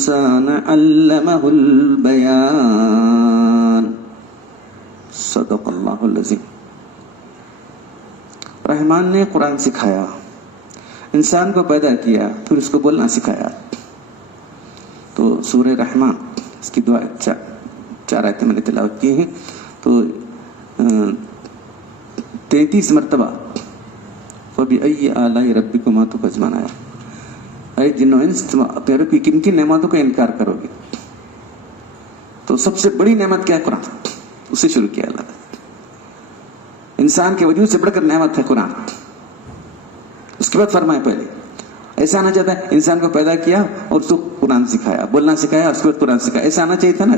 الإنسان علمه البيان صدق اللہ العظیم. رحمان نے قرآن سکھایا، انسان کو پیدا کیا، پھر اس کو بولنا سکھایا. تو سورہ رحمان اس کی دعا چار آیتیں میں نے تلاوت کی ہیں. تو 33 مرتبہ فَبِأَيِّ آلَاءِ رَبِّكُمَا تُكَذِّبَانِ آیا. اے جن و انس، تم اپنے رب کی کن کن نعمتوں کا انکار کرو گے؟ تو سب سے بڑی نعمت کیا ہے؟ قرآن. اسے شروع کیا اللہ نے. انسان کے وجود سے بڑھ کر نعمت ہے قرآن. اس کے بعد فرمائے پہلے ایسا آنا چاہتا ہے، انسان کو پیدا کیا اور اس کو قرآن سکھایا، بولنا سکھایا، اس کے بعد قرآن سکھایا. ایسا آنا چاہیے تھا نا.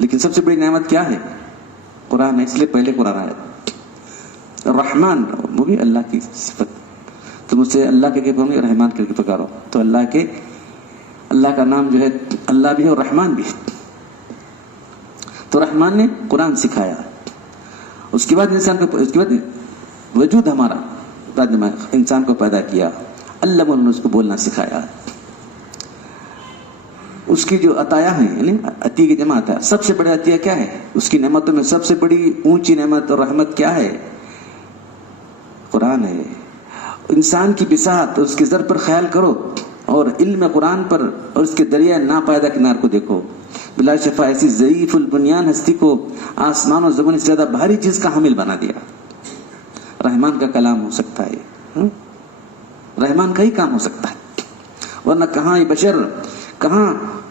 لیکن سب سے بڑی نعمت کیا ہے؟ قرآن ہے. اس لیے پہلے قرآن آیا. رحمان وہ بھی اللہ کی صفت. تم اسے اللہ کے کہو گے، رحمان کر کے پکارو. تو اللہ کا نام جو ہے اللہ بھی ہے اور رحمان بھی ہے. تو رحمان نے قرآن سکھایا. اس کے بعد وجود ہمارا، بعد میں انسان کو پیدا کیا، علمہ نے اس کو بولنا سکھایا. اس کی جو عطایا ہیں، یعنی عطیہ کی جمع ہے. سب سے بڑا عطیہ کیا ہے؟ اس کی نعمتوں میں سب سے بڑی اونچی نعمت اور رحمت کیا ہے؟ قرآن ہے. انسان کی بساط، اس کے زر پر خیال کرو اور علم قرآن پر اور اس کے دریائے ناپائیدہ کنار کو دیکھو. بلا شفا ایسی ضعیف البنیان ہستی کو آسمان و زمین سے زیادہ بھاری چیز کا حامل بنا دیا. رحمان کا کلام ہو سکتا ہے، رحمان کا ہی کام ہو سکتا ہے، ورنہ کہاں یہ بشر، کہاں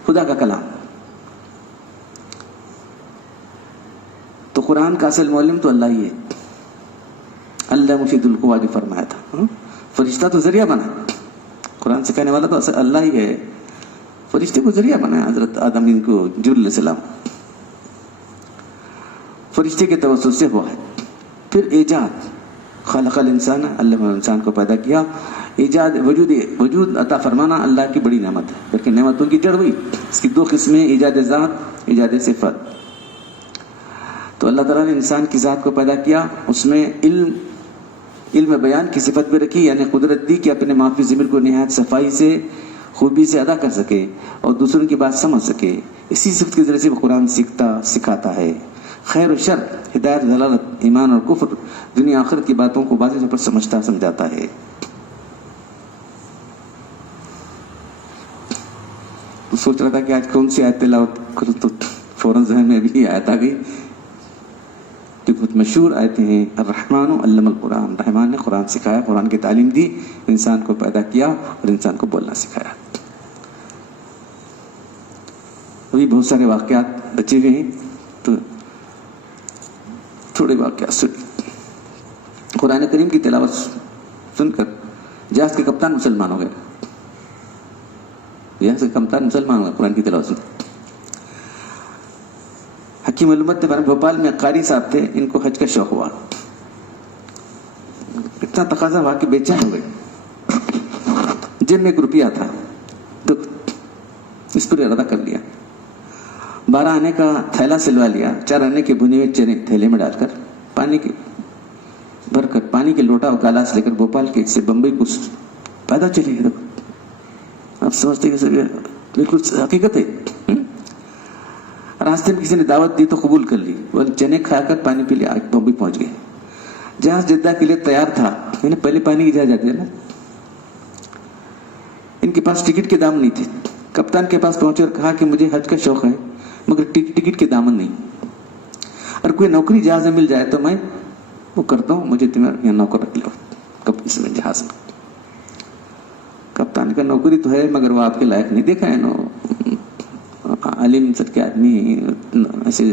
خدا کا کلام. تو قرآن کا اصل معلم تو اللہ ہی ہے. اللہ مفید القوا جو فرمایا تھا، فرشتہ تو ذریعہ بنا، قرآن سکھانے والا تو اصل اللہ ہی ہے. فرشتے کو ذریعہ بنا حضرت آدم کو، جبریل علیہ السلام فرشتے کے توسط سے ہوا ہے. پھر ایجاد، خلق الانسان، اللہ نے انسان کو پیدا کیا. ایجاد وجود عطا فرمانا اللہ کی بڑی نعمت ہے. بلکہ نعمتوں کی جڑ ہوئی. اس کی 2 قسمیں، ایجاد ذات، ایجاد صفت. تو اللہ تعالیٰ نے انسان کی ذات کو پیدا کیا، اس میں علم بیان کی صفت بھی رکھی، یعنی قدرت دی کہ اپنے معافی ضمیر کو نہایت صفائی سے، خوبی سے ادا کر سکے اور دوسروں کی بات سمجھ سکے. اسی صفت کے ذریعے سے وہ قرآن سکھاتا ہے. خیر و شر، ہدایت، ضلالت، ایمان اور کفر، دنیا آخرت کی باتوں کو واضح طور پر سمجھاتا ہے. سوچ رہا تھا کہ آج کون سی آیت تلاوت کروں، تو فوراً ذہن میں بھی آیت آ گئی جو بہت مشہور آیتیں ہیں. الرحمن علم القرآن، رحمان نے قرآن سکھایا، قرآن کی تعلیم دی، انسان کو پیدا کیا اور انسان کو بولنا سکھایا. ابھی بہت سارے واقعات بچے ہوئے ہیں، تو تھوڑے واقعات سنیں. قرآن کریم کی تلاوت سن کر جہاز کے کپتان مسلمان ہو گئے. جہاز کے کپتان مسلمان ہو گئے قرآن کی تلاوت سن. حکیم علمت نے بھوپال میں قاری صاحب تھے، ان کو حج کا شوق ہوا. اتنا تقاضا ہوا کہ بے چین ہو گئے. جیب میں 1 روپیہ تھا، تو اس پر ارادہ کر لیا. 12 آنے کا تھیلا سلوا لیا، 4 آنے کے بنے ہوئے چنے تھیلے میں ڈال کر پانی کے لوٹا اور گلاس لے کر بھوپال کے سے بمبئی کو پیدا چلے گئے. آپ سمجھتے کہ بالکل حقیقت ہے. راستے میں کسی نے دعوت دی تو قبول کر لی، وہ چنے کھا کر پانی پی لیا، بمبئی پہنچ گئے. جہاز جدہ کے لیے تیار تھا، پہلے پانی کی جہاز جاتی ہے نا. ان کے پاس ٹکٹ کے دام نہیں تھے. کپتان کے پاس پہنچے اور کہا کہ مجھے حج کا شوق ہے مگر ٹکٹ کے دامن نہیں. اور کوئی نوکری جہاز میں مل جائے تو میں وہ کرتا ہوں، مجھے تمہیں یہاں نوکر رکھ لو اس میں جہاز میں. کپتان کا نوکری تو ہے مگر وہ آپ کے لائق نہیں. دیکھا ہے نا، عالم سر کے آدمی ایسے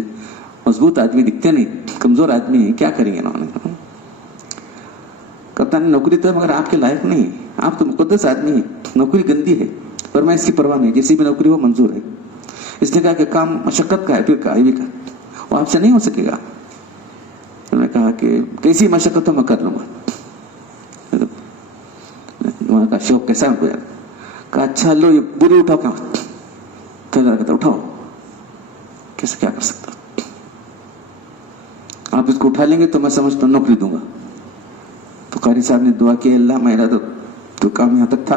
مضبوط آدمی دکھتے نہیں، کمزور آدمی ہیں، کیا کریں گے انہوں نے. کپتان نوکری تو ہے مگر آپ کے لائق نہیں، آپ تو مقدس آدمی ہیں، نوکری گندی ہے. پر میں اس کی پرواہ نہیں، جیسی بھی نوکری ہو منظور ہے. اس نے کہا کہ کام مشقت کا ہے، پھر کہا بھی وہ آپ سے نہیں ہو سکے گا. میں نے کہا کہ کیسی مشقت ہو میں کر لوں گا. وہاں کا شوق کیسا ہے؟ کہا اچھا لو یہ بری اٹھاؤ. کہتا اٹھاؤ، کیسے کیا کر سکتا؟ آپ اس کو اٹھا لیں گے تو میں سمجھتا ہوں نوکری دوں گا. تو قاری صاحب نے دعا کی، اللہ میرا تو کام یہاں تک تھا،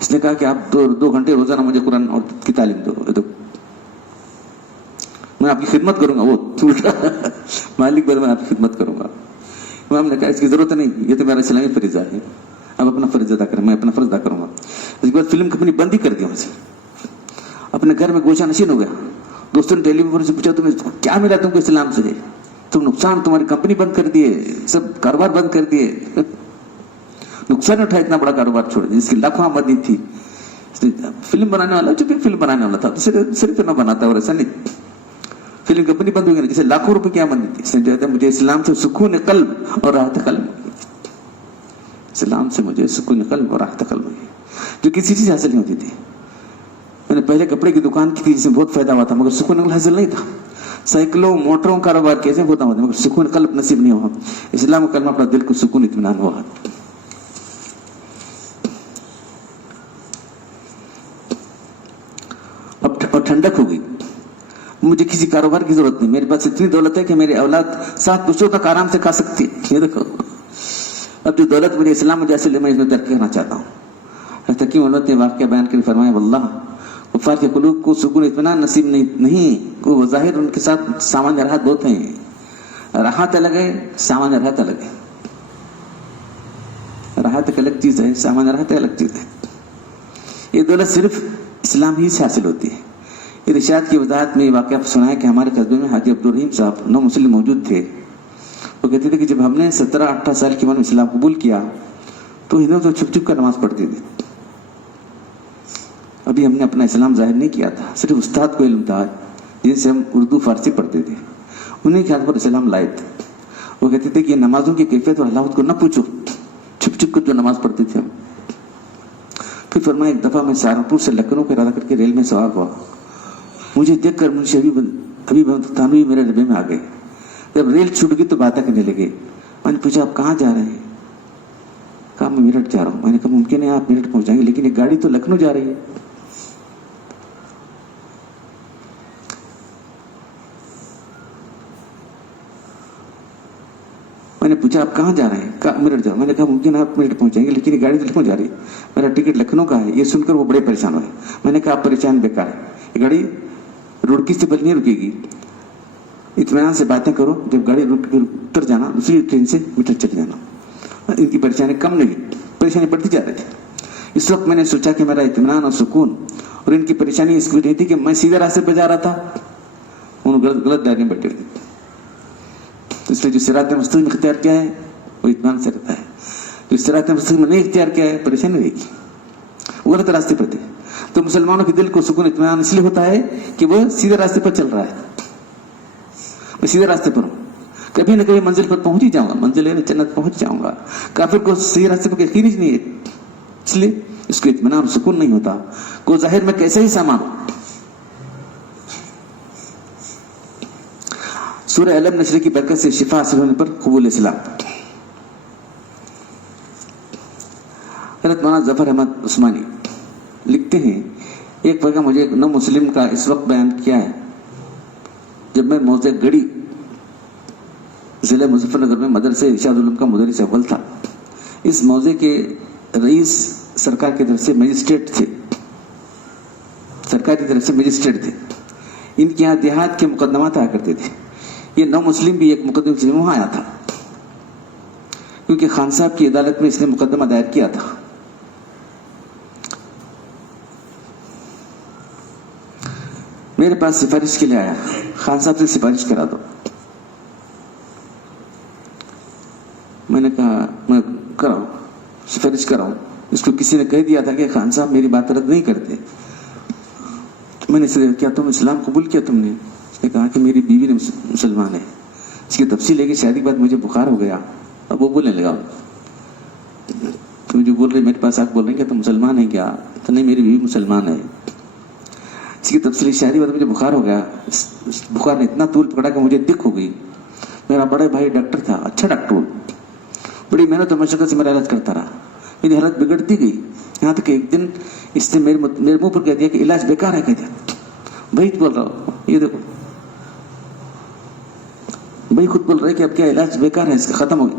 اس نے کہا کہ آپ 2 گھنٹے روزانہ مجھے قرآن اور کی تعلیم دو, میں آپ کی خدمت کروں گا. وہ مالک بولے میں آپ کی خدمت کروں گا. امام نے کہا اس کی ضرورت نہیں, یہ تو میرا اسلامی فریضہ ہے, اب اپنا فرض ادا کریں, میں اپنا فرض ادا کروں گا. اس کے بعد فلم کمپنی بند ہی کر دی وہاں سے. اپنے گھر میں گوشہ نشین ہو گیا. دوستوں نے ٹیلی فون سے پوچھا تمہیں کیا ملا تم کو اسلام سے, تم نقصان, تمہاری کمپنی بند کر دیے, سب کاروبار بند کر دیے, نقصان اٹھا, اتنا بڑا کاروبار چھوڑ دیا جس کی لاکھوں آمدنی تھی. فلم بنانے والا جو بھی فلم بنانے والا تھا صرف نہ بناتا, اور ایسا نہیں, فلم کمپنی بند ہو گئی جسے لاکھوں روپے کی آمدنی تھی. اس نے کہا مجھے اسلام سے سکون قلب اور راحت قلب, اسلام سے مجھے سکون قلب اور راحت قلب جو کسی چیز حاصل نہیں ہوتی تھی. میں نے پہلے کپڑے کی دکان کی تھی جس میں بہت فائدہ ہوا تھا, مگر سکون قلب حاصل نہیں تھا. سائیکلوں موٹروں کاروبار کیسے ہوتا ہوتا مگر سکون قلب نصیب نہیں ہوا. اسلام کا کلمہ اپنا دل کو سکون اطمینان ہوا. اب ٹھنڈک ہو گئی, مجھے کسی کاروبار کی ضرورت نہیں, میرے پاس اتنی دولت ہے کہ میری اولاد 7 بچوں تک آرام سے کھا سکتی ہے. یہ دیکھو, اب جو دولت میرے اسلام مجھے حاصل ہے میں اس میں ترقی کرنا چاہتا ہوں. تقی علت نے واقعہ بیان کر فرمایا واللہ کفار کے قلوب کو سکون اطمینان نصیب نہیں, کو ظاہر ان کے ساتھ سامان راحت بہت ہیں, راحت الگ ہے, سامان راحت الگ ہے. راحت ایک الگ چیز ہے, سامان راحت الگ چیز ہے. یہ دولت صرف اسلام ہی سے حاصل ہوتی ہے. ارشاد کی وضاحت میں یہ واقعہ سنا ہے کہ ہمارے قصبے میں حاجی عبدالرحیم صاحب 9 مسلم موجود تھے. وہ کہتے تھے کہ جب ہم نے 17-18 سال کی عمر میں اسلام قبول کیا تو ہندو تو چھپ چھپ کر نماز پڑھتے تھے. ابھی ہم نے اپنا اسلام ظاہر نہیں کیا تھا, صرف استاد کو علم تھا جن سے ہم اردو فارسی پڑھتے تھے, انہیں کے ہاتھ پر اسلام لائے تھے. وہ کہتے تھے کہ یہ نمازوں کی کیفیت اور حلاوت کو نہ پوچھو, چھپ چھپ کر جو نماز پڑھتے تھے ہم. پھر فرمایا ایک دفعہ میں سہارنپور سے لکھنؤ کا ارادہ کر کے ریل میں سوار ہوا. مجھے دیکھ کر منشی ابھی تھانوی میرے ڈبے میں آ گئے. جب ریل چھوٹ گئی تو باتیں کرنے لگے. میں نے پوچھا آپ کہاں جا رہے ہیں؟ کہا میں میرٹھ جا رہا ہوں. میں نے کہا ممکن ہے آپ میرٹھ پہنچائیں گے لیکن ایک گاڑی تو لکھنؤ جا رہی ہے. میں نے پوچھا آپ کہاں جا رہے ہیں؟ کہا میرٹھ جا رہا ہوں. میں نے کہا ممکن ہے آپ میرٹھ پہنچائیں گے لیکن یہ گاڑی تو لکھنؤ جا رہی ہے, میرا ٹکٹ لکھنؤ کا ہے. یہ سن کر وہ بڑے پریشان ہوئے. میں نے کہا آپ پریشان بیکار ہے, یہ گاڑی روڑکی سے پہلے نہیں رکے گی, اطمینان سے باتیں کرو, جب گاڑی اتر جانا دوسری ٹرین سے میٹر چل جانا. ان کی پریشانی کم نہیں, پریشانی بڑھتی جا رہی تھی. اس وقت میں نے سوچا کہ میرا اطمینان اور سکون اور ان کی پریشانی اس وجہ تھی کہ میں سیدھے راستے پہ جا رہا تھا, انہوں غلط دائرے میں بیٹھے. اس لیے جو صراط مستقیم اختیار کیا ہے وہ اطمینان سے رہتا ہے, جو صراط مستقیم نہیں اختیار کیا ہے پریشانی رہے گی, وہ غلط راستے پہ تھے. تو مسلمانوں کے دل کو سکون اطمینان اس لیے ہوتا ہے کہ وہ سیدھے راستے پر چل رہا ہے. میں سیدھے راستے پر ہوں, کبھی نہ کبھی منزل پر پہنچ ہی جاؤں گا, منزل ہے جنت پہنچ جاؤں گا. کافر کو سیدھے راستے پر یقین ہی نہیں ہے, اس لیے اس کو اطمینان اور سکون نہیں ہوتا, کو ظاہر میں کیسے ہی سامان ہو. سورہ علم نشر کی برکت سے شفا حاصل ہونے پر قبول اسلام. حضرت مولانا ظفر احمد عثمانی لکھتے ہیں ایک واقعہ مجھے 9 مسلم کا اس وقت بیان کیا ہے جب میں موضع گڑی ضلع مظفر نگر میں مدرسے ارشاد العلوم کا مدرس اول تھا. اس موضع کے رئیس سرکار کی طرف سے مجسٹریٹ تھے, سرکار کی طرف سے مجسٹریٹ تھے. ان کے یہاں دیہات کے مقدمات آیا کرتے تھے. یہ 9 مسلم بھی ایک مقدمے سے وہاں آیا تھا کیونکہ خان صاحب کی عدالت میں اس نے مقدمہ دائر کیا تھا. میرے پاس سفارش کے لیے آیا, خان صاحب سے سفارش کرا دو. میں نے کہا میں کراؤں, سفارش کراؤں. اس کو کسی نے کہہ دیا تھا کہ خان صاحب میری بات رد نہیں کرتے. میں نے اسے کیا تم اسلام قبول کیا تم نے؟ اس نے کہا کہ میری بیوی نے مسلمان ہے. اس کی تفصیل ہے کہ شادی کے بعد مجھے بخار ہو گیا. اب وہ بولنے لگا, تم جو بول رہے میرے پاس آپ بول رہے ہیں کہ تم مسلمان ہیں کیا؟ تو نہیں, میری بیوی مسلمان ہے. اس کی تفصیل شادی بعد مجھے بخار ہو گیا. بخار نے اتنا طول پکڑا کہ مجھے دق ہو گئی. میرا بڑا بھائی ڈاکٹر تھا, اچھا ڈاکٹر, بڑی محنت اور مشقت سے میرا علاج کرتا رہا. میری حالت بگڑتی گئی, یہاں تک کہ ایک دن اس نے میرے منہ پر کہہ دیا کہ علاج بیکار ہے. کہہ دیا بھائی بول رہا ہوں, یہ دیکھو بھائی خود بول رہے کہ اب کیا علاج بیکار ہے, اس کا ختم ہو گیا.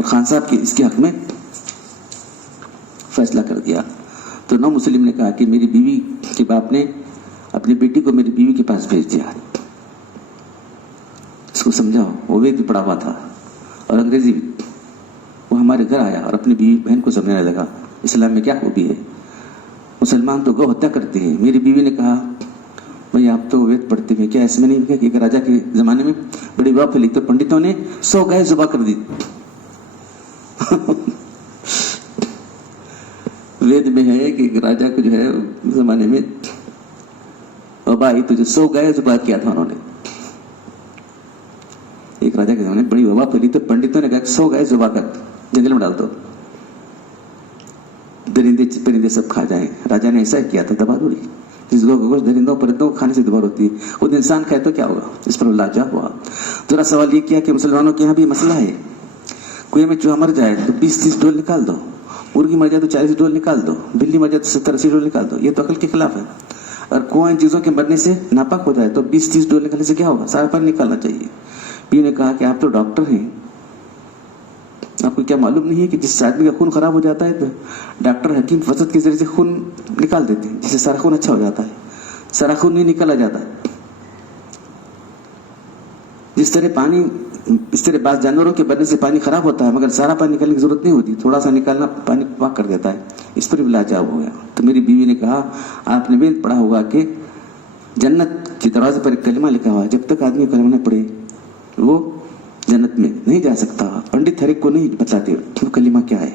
اور خان صاحب کے اس کے حق میں فیصلہ کر دیا. تو نو مسلم نے کہا کہ میری بیوی کے باپ نے اپنی بیٹی کو میری بیوی کے پاس بھیج دیا, اس کو سمجھاؤ. وہ وید بھی پڑھا ہوا تھا اور انگریزی بھی. وہ ہمارے گھر آیا اور اپنی بیوی بہن کو سمجھانے لگا اسلام میں کیا خوبی ہے, مسلمان تو گو ہتیا کرتے ہیں. میری بیوی نے کہا بھائی آپ تو وید پڑھتے ہیں, کیا اس میں نہیں کہ ایک راجا کے زمانے میں بڑی وبا پھیلی تو پنڈتوں نے 100 گائے ذبح کر دی. وید میں ہے کہ ایک راجا کو جو ہے زمانے میں وبا آئی تو جو 100 گائے ذبح کیا تھا انہوں نے. ایک راجا کے زمانے میں بڑی وبا پھیلی تو پنڈتوں نے کہا 100 گائے ذبح کر جنگل میں ڈال دو, درندے پرندے سب کھا جائیں. راجا نے ایسا کیا تھا, دبا دوری. جس گو گوشت درندوں پرندوں کو کھانے سے دوبار ہوتی ہے, خود انسان کھائے تو کیا ہوگا. اس پر لاجواب ہوا. ذرا سوال یہ کیا کہ مسلمانوں کے یہاں بھی مسئلہ ہے, کوئی میں چوہا مر جائے تو 20-30 ڈول نکال دو, مرغی مر جائے تو 40 ڈول نکال دو, بلی مر جائے تو 70-80 ڈول نکال دو. یہ تو عقل کے خلاف ہے. اور کنواں ان چیزوں کے مرنے سے ناپاک ہو جائے تو 20-30 ڈول نکالنے سے کیا ہوگا, سارا پانی نکالنا چاہیے. بیوی نے کہا کہ آپ تو ڈاکٹر ہیں, آپ کو کیا معلوم نہیں ہے کہ جس آدمی کا خون خراب ہو جاتا ہے تو ڈاکٹر حکیم فطرت کے ذریعے سے خون نکال دیتے ہیں, جس سے سارا خون اچھا ہو جاتا ہے. سارا خون نہیں نکالا جاتا. جس طرح پانی, اس طرح بعض جانوروں کے بننے سے پانی خراب ہوتا ہے مگر سارا پانی نکالنے کی ضرورت نہیں ہوتی, تھوڑا سا نکالنا پانی پاک کر دیتا ہے. اس پر بھی لاجواب ہو گیا. تو میری بیوی نے کہا آپ نے بھی پڑھا ہوگا کہ جنت کے دروازے پر ایک کلمہ لکھا ہوا ہے, جب تک آدمی کلمہ نہ پڑھے وہ جنت میں نہیں جا سکتا. پنڈت ہر ایک کو نہیں بتاتے وہ کلمہ کیا ہے.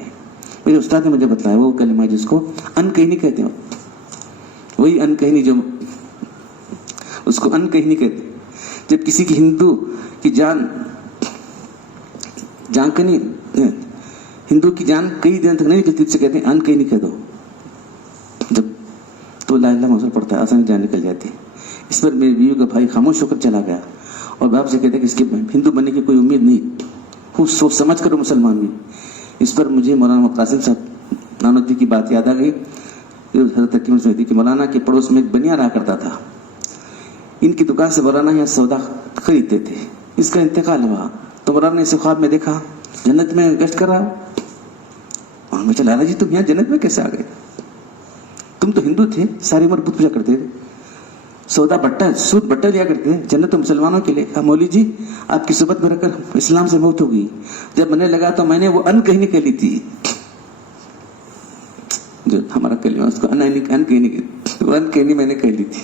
میرے استاد نے مجھے بتلایا وہ کلمہ جس کو ان کہنی کہتے ہیں, وہی ان کہنی جو اس کو ان کہنی کہتے. جب کسی کی ہندو کی جان کنی ہندو کی جان کئی دن تک نہیں نکلتی سے کہتے ہیں ان کہنی کہہ دو. جب تو لا الہ محمد پڑھتا ہے آسانی جان نکل جاتی. اس پر میری بیوی کا بھائی خاموش ہو کر چلا گیا اور باپ سے کہتے کہ اس کے ہندو بننے کی کوئی امید نہیں, خوب سوچ سمجھ کر مسلمان بھی. اس پر مجھے مولانا محمد قاسم صاحب نانوتوی کی بات یاد آ گئی. حضرت حکیم سے کہ مولانا کے پڑوس میں ایک بنیا رہا کرتا تھا. ان کی دکان سے مولانا یہاں سودا خریدتے تھے. اس کا انتقال ہوا تو مولانا نے اسے خواب میں دیکھا جنت میں گشت کر رہا. میں چلا لالا جی تم یہاں جنت میں کیسے آ گئے, تم تو ہندو تھے, ساری عمر بت پوجا کرتے تھے, سودا بٹا سود بٹا لیا کرتے ہیں, جنت تو مسلمانوں کے لیے. کہا مولوی جی آپ کی صحبت میں رکھ کر اسلام سے موت ہو گئی. جب میں نے لگا تو میں نے وہ ان کہنی کہہ لی تھی, جو ہمارا کلمہ اس کو ان کہنی میں نے کہہ لی تھی,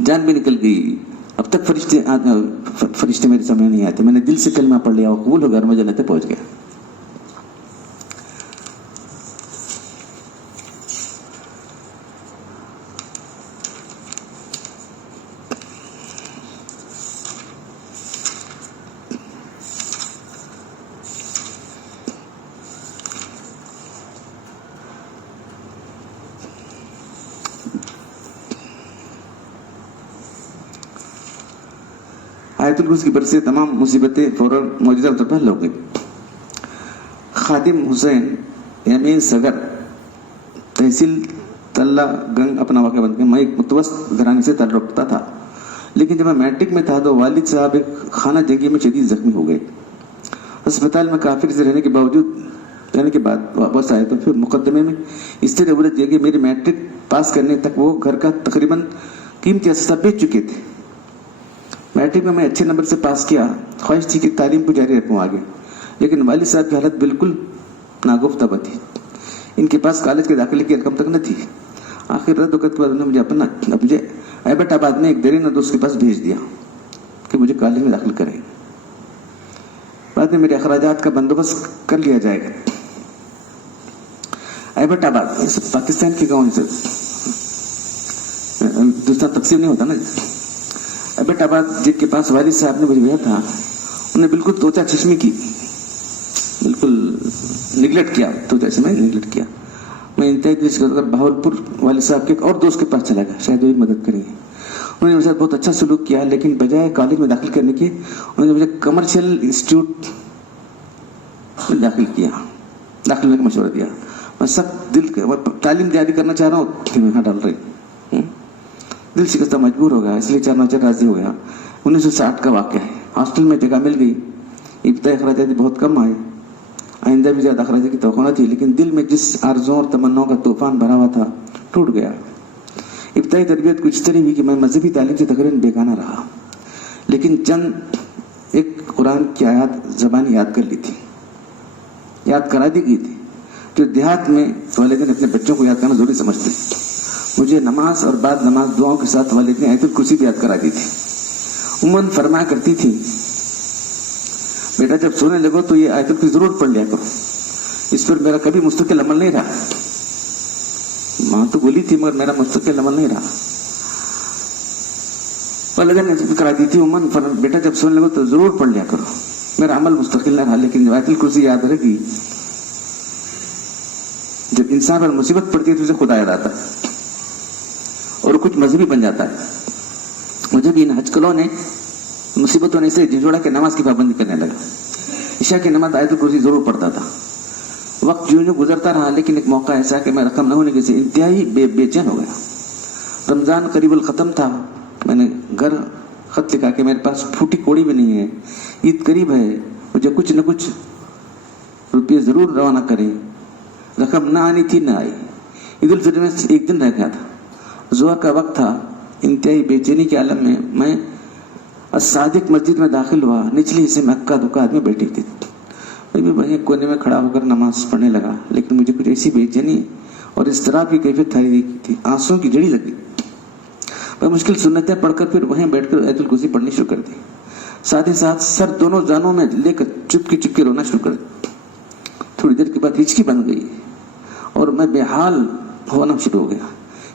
جان بھی نکل گئی. اب تک فرشتے میرے سامنے نہیں آتے. میں نے دل سے کلمہ پڑھ لیا, وہ قبول ہو گیا اور میں جنت پہنچ گیا. آیت الکرسی کی برکت سے تمام مصیبتیں فوراً موجودہ طور پر حل ہو گئی. خادم حسین امین صگر تحصیل تلہ گنگ اپنا واقعہ بن گیا. میں ایک متوسط گھرانے سے تعلق رکھتا تھا, لیکن جب میں میٹرک میں تھا تو والد صاحب ایک خانہ جنگی میں شدید زخمی ہو گئے. اسپتال میں کافی عرصے رہنے کے بعد واپس آئے تو پھر مقدمے میں اس طرح الجھ گئے کہ میری میٹرک پاس کرنے تک وہ گھر کا تقریباً قیمتی اثاثہ بیچ چکے تھے. میٹرک میں اچھے نمبر سے پاس کیا, خواہش تھی کہ تعلیم کو جاری رکھوں آگے, لیکن والد صاحب کی حالت بالکل ناگفتہ تھی. ان کے پاس کالج کے داخلے کی رقم تک نہ تھی. آخر رد وقت کے بعد انہوں نے مجھے ایبٹ آباد میں ایک دیرین دوست کے پاس بھیج دیا کہ مجھے کالج میں داخل کریں. بعد میں میرے اخراجات کا بندوبست کر لیا جائے گا. ایبٹ آباد پاکستان کے گاؤں سے دوسرا تقسیم نہیں ہوتا نا. ایبٹ آباد جن کے پاس والد صاحب نے مجھے بھیجا تھا, انہوں نے بالکل توتا چشمی کی, بالکل نگلیکٹ کیا, توتا چشمی نگلیکٹ کیا. میں انتہائی دل سے بہاولپور والد صاحب کے ایک اور دوست کے پاس چلا گیا, شاید وہ مدد کریں گے. انہوں نے میرے ساتھ بہت اچھا سلوک کیا, لیکن بجائے کالج میں داخل کرنے کے انہوں نے مجھے کمرشل انسٹیٹیوٹ میں داخل ہونے کا مشورہ دیا. میں سب دل تعلیم جاری کرنا چاہ رہا ہوں کہ میں یہاں ڈال رہی دل شکستہ مجبور ہو گیا, اس لیے چار راضی ہو گیا. 1960 کا واقعہ ہے. ہاسٹل میں جگہ مل گئی, ابتدائی اخراجات بہت کم آئے, آئندہ بھی زیادہ اخراجات کی توقع نہ تھی, لیکن دل میں جس آرزوں اور تمناؤں کا طوفان بھرا ہوا تھا ٹوٹ گیا. ابتدائی تربیت کچھ طرح ہوئی کہ میں مذہبی تعلیم سے تقریباً بیگانہ رہا, لیکن چند ایک قرآن کی آیات زبانی یاد کر لی تھی, یاد کرا دی گئی تھی, جو دیہات میں والدین اپنے بچوں کو یاد کرنا ضروری سمجھتے. مجھے نماز اور بعد نماز دعاؤں کے ساتھ والدین آیت الکرسی بھی یاد کرا دی تھی. عموماً فرمایا کرتی تھی, بیٹا جب سونے لگو تو یہ آیت الکرسی ضرور پڑھ لیا کرو. اس پر میرا کبھی مستقل عمل نہیں رہا. ماں تو بولی تھی مگر میرا مستقل عمل نہیں رہا. والدین نے کرا دی تھی عموماً, بیٹا جب سونے لگو تو ضرور پڑھ لیا کرو. میرا عمل مستقل نہ رہا, لیکن آیت الکرسی یاد رہے گی. جب انسان پر مصیبت پڑتی ہے تو اسے خدا یاد آتا ہے اور کچھ مذہبی بن جاتا ہے. مجھے بھی ان ہچکلوں نے مصیبتوں نے اسے جھنجھوڑا کہ نماز کی پابندی کرنے لگا. عشاء کی نماز آیت الکرسی ضرور پڑھتا تھا. وقت جو گزرتا رہا, لیکن ایک موقع ایسا کہ میں رقم نہ ہونے کی سے انتہائی بے چین ہو گیا. رمضان قریب الختم تھا. میں نے گھر خط لکھا کہ میرے پاس پھوٹی کوڑی بھی نہیں ہے, عید قریب ہے, مجھے کچھ نہ کچھ روپیے ضرور روانہ کریں. رقم نہ آنی تھی, نہ آئی. عید الفطر میں ایک دن رہ گیا تھا. ظہر کا وقت تھا. انتہائی بے چینی کے عالم میں الصادق مسجد میں داخل ہوا. نچلے حصے میں اکا دکا آدمی بیٹھی تھی. میں بھی وہیں کونے میں کھڑا ہو کر نماز پڑھنے لگا, لیکن مجھے کچھ ایسی بے چینی اور اضطراب کی کیفیت تھاری تھی, آنسوں کی جڑی لگی. میں مشکل سنتیں پڑھ کر پھر وہیں بیٹھ کر آیت الکرسی پڑھنی شروع کر دی. ساتھ ہی ساتھ سر دونوں جانوں میں لے کر چپکی رونا شروع کر دی. تھوڑی دیر کے بعد ہچکی بن گئی اور میں بے حال ہونا شروع ہو گیا.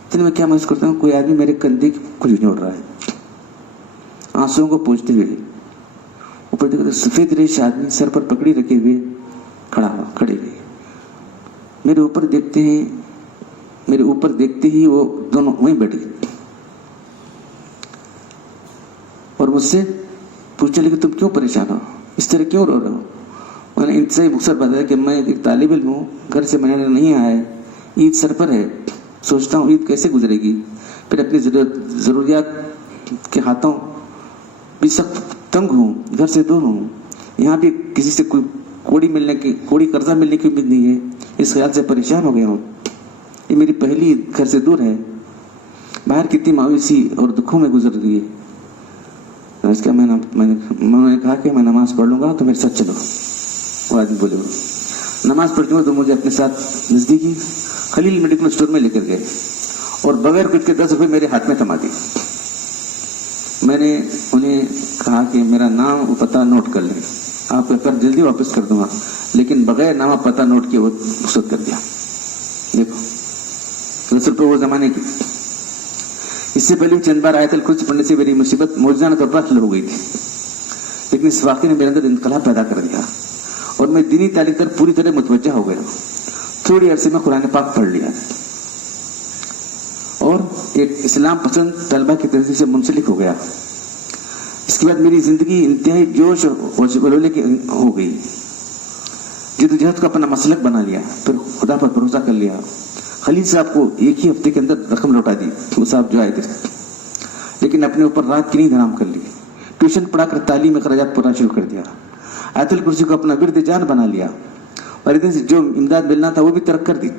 اتنے میں کیا محسوس کرتا ہوں, کوئی آدمی میرے کندھے کو جھنجھوڑ رہا ہے, آنسوؤں کو پوچھتے ہوئے. اوپر دیکھو تو سفید ریش آدمی سر پر پکڑی رکھے ہوئے کھڑے ہوئے. میرے اوپر دیکھتے ہی وہ دونوں وہیں بیٹھ گئے اور مجھ سے پوچھنے لگے, تم کیوں پریشان ہو, اس طرح کیوں رو رہے ہو؟ میں نے ان سے مختصر بتایا کہ میں ایک طالب علم ہوں, گھر سے میں نہیں آیا ہے, عید سر پر ہے, سوچتا ہوں عید کیسے گزرے گی. پھر اپنی ضروریات کے ہاتھوں بھی سخت تنگ ہوں, گھر سے دور ہوں, یہاں بھی کسی سے کوئی قرضہ ملنے کی امید نہیں ہے. اس خیال سے پریشان ہو گیا ہوں. یہ میری پہلی گھر سے دور ہے. باہر کتنی مایوسی اور دکھوں میں گزر رہی ہے. میں نے کہا کہ میں نماز پڑھ لوں گا تو میرے ساتھ چلو. وہ آدمی بولے, نماز پڑھتے ہوئے تو مجھے اپنے ساتھ نزدیکی خلیل میڈیکل اسٹور میں لے کر گئے اور بغیر کچھ کے 10 روپے میرے ہاتھ میں تھما دی. میں نے انہیں کہا کہ میرا نام و پتہ نوٹ کر لیں, آپ کا قرض جلدی واپس کر دوں گا, لیکن بغیر نام و پتہ نوٹ کیے وہ رخصت کر دیا. دیکھو 10 روپے وہ زمانے کی. اس سے پہلے چند بار آیت الکرسی پڑھنے سے میری مصیبت معجزانہ طور پر حل ہو گئی تھی, لیکن اس واقعے نے میرے اندر انقلاب پیدا کر دیا اور میں دینی تعلیم پر پوری طرح متوجہ ہو گیا. تھوڑی عرصے میں قرآن پاک پڑھ لیا اور ایک اسلام پسند طلبہ کی تنظیم سے منسلک ہو گیا. اس کے بعد میری زندگی انتہائی جوش اور ولولے کی ہو گئی. جدوجہد کو اپنا مسلک بنا لیا, پھر خدا پر بھروسہ کر لیا. خلیل صاحب کو ایک ہی ہفتے کے اندر رقم لوٹا دی, وہ صاحب جو آئے تھے, لیکن اپنے اوپر رات کی نیند حرام کر لی. ٹیوشن پڑھا کر تعلیم اخراجات پڑھنا شروع کر دیا. آیت الکرسی کو اپنا ورد جان بنا لیا. والدین سے جو امداد ملنا تھا وہ بھی ترک کر دی,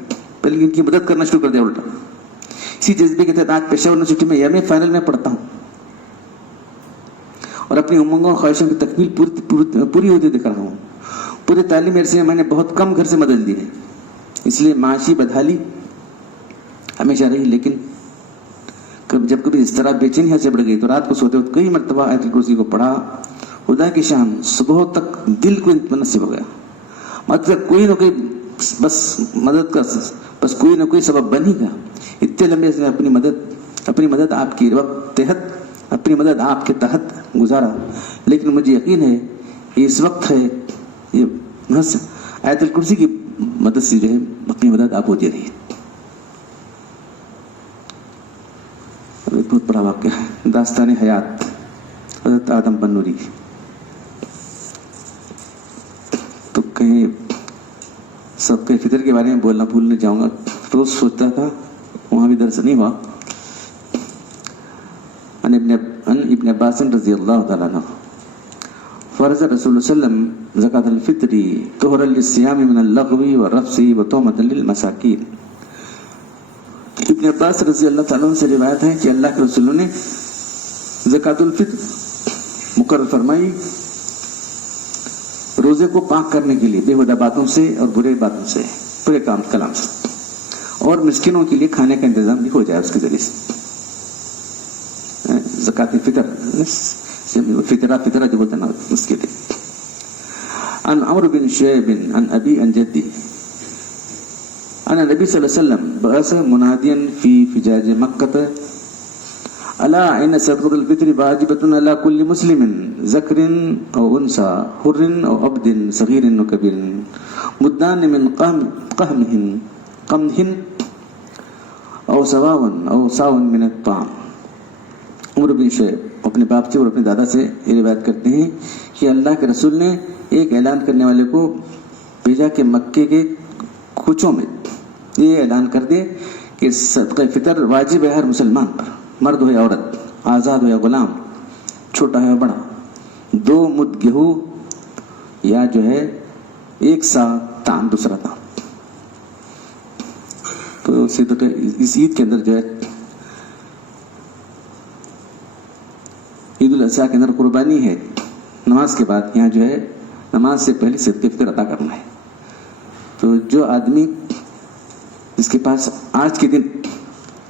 بلکہ ان کی مدد کرنا شروع کر دیا الٹا. اسی جذبے کے تحت آج پیشاور یونیورسٹی میں ایم اے فائنل میں پڑھتا ہوں اور اپنی امنگوں اور خواہشوں کی تکمیل پوری ہوتی دکھ رہا ہوں. پورے تعلیمی عرصے میں میں نے بہت کم گھر سے مدد لی ہے, اس لیے معاشی بدحالی ہمیشہ رہی. لیکن جب کبھی اس طرح بے چینی سے بڑھ گئی تو رات کو سوتے وقت کئی مرتبہ آیت الکرسی کو پڑھا. خدا کی شان, صبح تک دل کو نصیب ہو گیا. مطلب کوئی نہ کوئی بس کوئی نہ کوئی سبب بن ہی گا. اتنے لمبے سے اپنی مدد آپ کی اپنی مدد آپ کے تحت گزارا, لیکن مجھے یقین ہے کہ اس وقت ہے یہ آیت الکرسی کی مدد سے جو ہے اپنی مدد آپ ہوتی رہی. بہت بڑا واقعہ ہے, داستان حیات حضرت آدم بن نوری. تو کہیں سب کے فطر کے بارے میں بولنا بھولنے جاؤں گا. روز سوچتا تھا, وہاں بھی درس نہیں ہوا. ابن عباس رضی اللہ تعالیٰ عنہ فرض رسول اللہ صلی اللہ علیہ وسلم زکات الفطری طہرا للصیام من اللغو والرفث وتومۃ للمساکین. ابن عباس رضی اللہ تعالیٰ عنہ سے روایت ہے کہ اللہ کے رسول نے زکات الفطر مقرر فرمائی روزے کو پاک کرنے کے لیے بےہودہ باتوں سے اور برے باتوں سے، برے کلام سے، اور مسکینوں کے لیے کھانے کا انتظام بھی ہو جائے اس کے ذریعے سے. زکات فطر فطرہ جو بولتے ہیں نا اس کے لیے. عن عمرو بن شعیب عن ابی عن جدی ان نبی صلی اللہ علیہ وسلم بعث منادیا فی فجاج مکہ الا ان صدقۃ الفطر واجبۃ علی کل مسلم ذکر او انثى حر او عبد صغیر و کبیر مدان من قمح او سواء من الطعام. عمر بن شعیب اپنے باپ سے اور اپنے دادا سے یہ روایت کرتے ہیں کہ اللہ کے رسول نے ایک اعلان کرنے والے کو بھیجا کہ مکے کے کوچوں میں یہ اعلان کر دے کہ صدقہ فطر واجب ہے ہر مسلمان پر، مرد ہو یا عورت، آزاد ہو یا غلام، چھوٹا ہے یا بڑا، 2 مد گیہوں یا جو ہے 1 سا تان دوسرا تان. تو اس عید کے اندر جو ہے عید الاضحیٰ کے اندر قربانی ہے. نماز کے بعد یہاں جو ہے نماز سے پہلے صدقہ فطر عطا کرنا ہے. تو جو آدمی جس کے پاس آج کے دن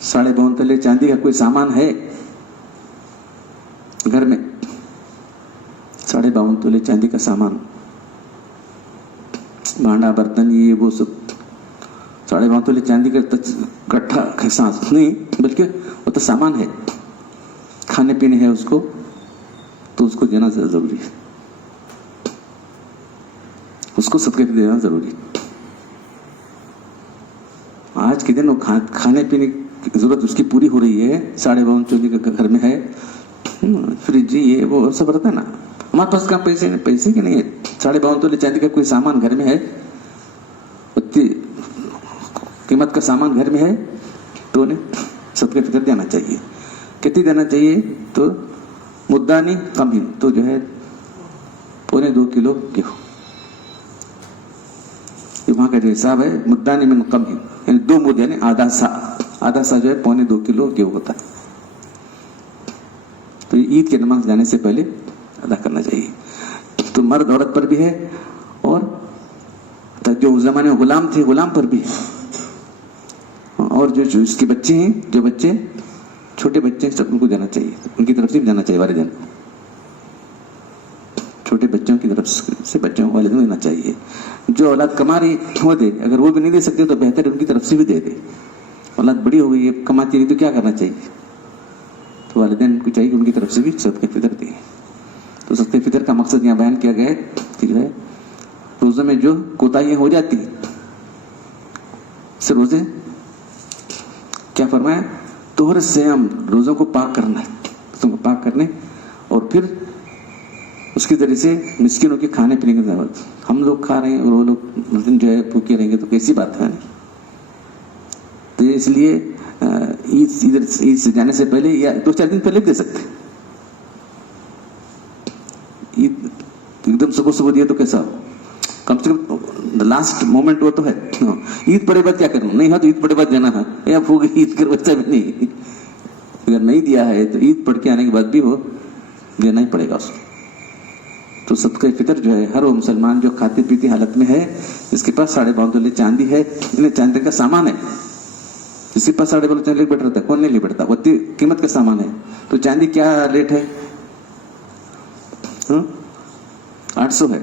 52 تولے چاندی کا کوئی سامان ہے گھر میں، 52 تولے چاندی کا سامان، بھانڈا برتن یہ وہ سب، 52 تولے چاندی کا کٹھا سانس نہیں بلکہ وہ تو سامان ہے، کھانے پینے ہے اس کو، تو اس کو دینا ضروری ہے، اس کو صدقہ دینا ضروری ہے. آج کے دن وہ کھانے پینے کی ضرورت اس کی پوری ہو رہی ہے، 52 چولی کا گھر میں ہے، فریج یہ وہ سب رہتا ہے نا. ہمارے پاس کہاں پیسے کے نہیں ہے، 52 تولے چاندی کا کوئی سامان گھر میں ہے، اتنی قیمت کا سامان گھر میں ہے، تو انہیں صدقہ فطر دینا چاہیے. کتنی دینا چاہیے؟ تو مدانی قمح، تو جو ہے 2.25 کلو گیہوں. وہاں کا جو حساب ہے مدانی من قمح، یعنی 2 مد یعنی آدھا سا جو ہے 2.25 کلو گیہوں ہوتا ہے. تو عید کے نماز جانے سے پہلے ادا کرنا چاہیے. تو مرد عورت پر بھی ہے، اور جو اس زمانے میں غلام تھے غلام پر بھی ہے، اور جو اس کے بچے ہیں، جو بچے چھوٹے بچے ہیں، سب ان کو دینا چاہیے، ان کی طرف سے بھی دینا چاہیے. والدین چھوٹے بچوں کی طرف سے بچوں کو والدین دینا چاہیے. جو اولاد کما رہی وہ دے، اگر وہ بھی نہیں دے سکتے تو بہتر ہے ان کی طرف سے بھی دے دے. اولاد بڑی ہو گئی ہے، کماتی نہیں تو کیا کرنا چاہیے؟ تو والدین کو چاہیے کہ ان کی طرف سے بھی صدقہ فطر دیں. تو صدقہ فطر کا مقصد یہاں بیان کیا گیا ہے کہ جو ہے روزوں میں جو کوتاہیاں ہو جاتی ہیں، سے روزے کیا فرمایا؟ طہر صیام، روزوں کو پاک کرنا ہے، روزوں کو پاک کرنے، اور پھر اس کے ذریعے سے مسکینوں کے کھانے پینے کی ضرورت. ہم لوگ کھا رہے ہیں اور وہ لوگ جو ہے بھوکے رہیں گے تو کیسی بات ہے. تو اس لیے عید سے جانے سے پہلے یا 2-4 دن پہلے بھی دے سکتے. عید ایک دم صبح دیا تو کیسا ہو؟ کم سے کم لاسٹ مومنٹ وہ تو ہے. عید پڑے بعد کیا کروں؟ نہیں ہاں تو عید پڑے بعد دینا ہے، یا پھو گئی عید کر ویسا بھی نہیں. اگر نہیں دیا ہے تو عید پڑھ کے آنے کے بعد بھی وہ دینا ہی پڑے گا اس کو. تو صدقہ فطر جو ہے ہر وہ مسلمان جو کھاتی پیتی حالت میں ہے، جس کے پاس 52 تولے چاندی ہے، چاندی کا سامان ہے، جس کے پاس 52 چاندی لے بیٹھتا ہے، کون نہیں لے بیٹھتا؟ وہ اتنی قیمت کا سامان ہے. تو چاندی کیا ریٹ ہے؟ 800 ہے.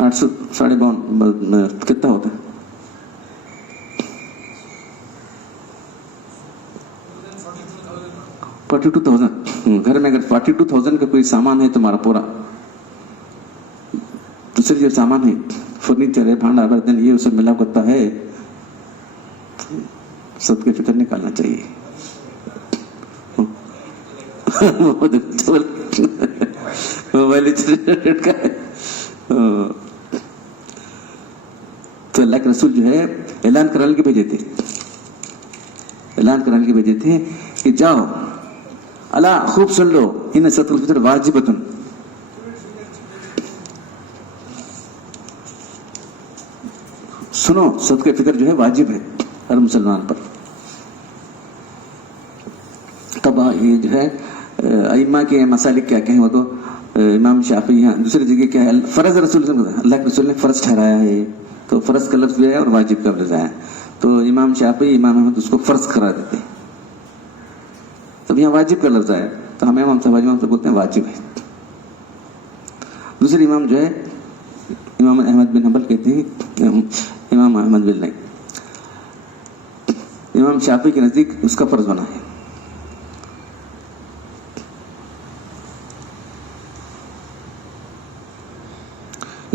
800 52 کتنا ہوتا ہے؟ 42,000. گھر میں اگر 42,000 کا کوئی سامان ہے تمہارا پورا، دوسرے جو سامان ہے، فرنیچر ہے، بھانڈا برتن، یہ سب ملا کرتا ہے، صدقہ فطر نکالنا چاہیے. تو اللہ کے رسول جو ہے اعلان کرانے کے بھیجے تھے کہ جاؤ اللہ خوب سن لو، ان صدقۃ الفطر واجبۃ، سنو صدقہ فطر جو ہے واجب ہے ہر مسلمان پر. تب یہ جو ہے ائمہ کے مسالک کیا کہیں وہ تو امام شافعی یہاں دوسری جگہ کیا ہے فرض رسول اللہ کے رسول نے فرض ٹھہرایا ہے تو فرض کا لفظ بھی ہے اور واجب کا لفظ ہے تو امام شافعی امام احمد اس کو فرض قرار دیتے ہیں. تب یہاں واجب کا لفظ ہے تو ہمیں امام صاحب سے بولتے ہیں واجب ہے. دوسرے امام جو ہے امام احمد بن حنبل کہتے ہیں امام احمد بن نہیں امام شافعی کے نزدیک اس کا فرض بنا ہے.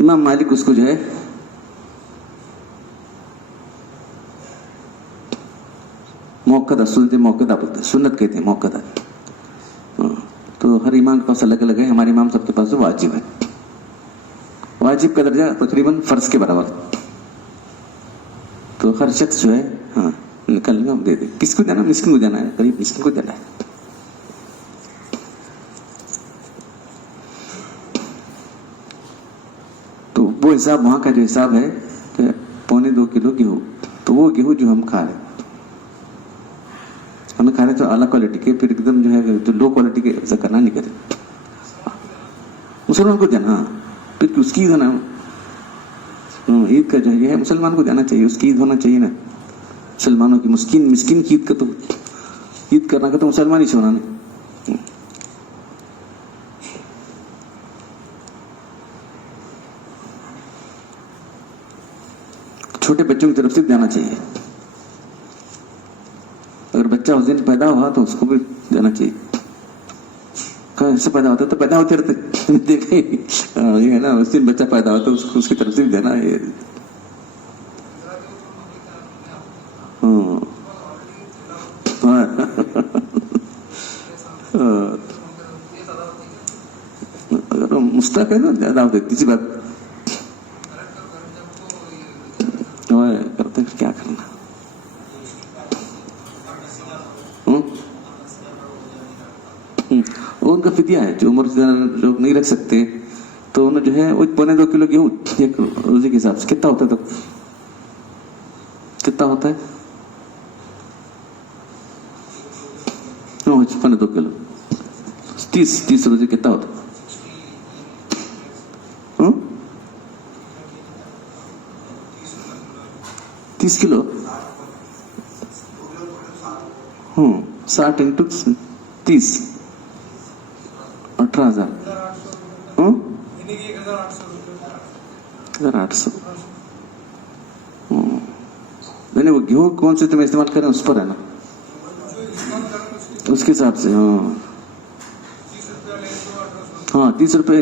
امام مالک اس کو جو ہے موقدہ سنت موقدہ بولتے ہیں سنت کہتے ہیں موقدہ. تو ہر امام کے پاس الگ الگ ہے. ہمارے امام سب کے پاس واجب ہے. واجب کا درجہ تقریباً فرض کے برابر. تو ہر شخص جو ہے ہاں نکل گا دے دے. کس کو دینا مسکین کو دینا ہے قریب مسکین کو دینا ہے. تو وہ حساب وہاں کا جو حساب ہے 2.25 کلو گیہوں تو وہ گیہوں جو ہم کھا رہے ہمیں کھا رہے تو اعلیٰ کوالٹی کے پھر ایک دم جو ہے جو لو کوالٹی کے ایسا کرنا نہیں کرے. مسلمان کو دینا پھر اس کی عید ہونا عید کا جو ہے مسلمان کو دینا چاہیے. اس کی عید ہونا چاہیے نا مسلمانوں کی. مسکین کی عید کا تو عید کرنا کا تو مسلمان ہی سے ہونا نہیں. چھوٹے بچوں کی طرف سے دینا چاہیے. اگر بچہ اس دن پیدا ہوا تو اس کو بھی دینا چاہیے. کیسے پیدا ہوتا تو پیدا ہوتے رہتے دیکھیں یہ ہے نا اس دن بچہ پیدا ہوتا ہے اس کی طرف سے بھی دینا ہے. اگر مستحق ہے تو زیادہ ہوتے کسی بات کرتے کیا کرنا. ان کا فدیہ ہے جو عمر سے لوگ نہیں رکھ سکتے تو انہیں جو ہے وہ 2.25 کلو گیہوں ایک روزے کے حساب سے کتنا ہوتا ہے. تو کتنا ہوتا ہے 2.25 کلو 30 روزے کتنا ہوتا ہے 30 کلو 60 انٹو 30 18,000 1800. نہیں وہ گیہوں کون سے تم استعمال کریں اس پر ہے نا اس کے حساب سے. ہاں 30 روپے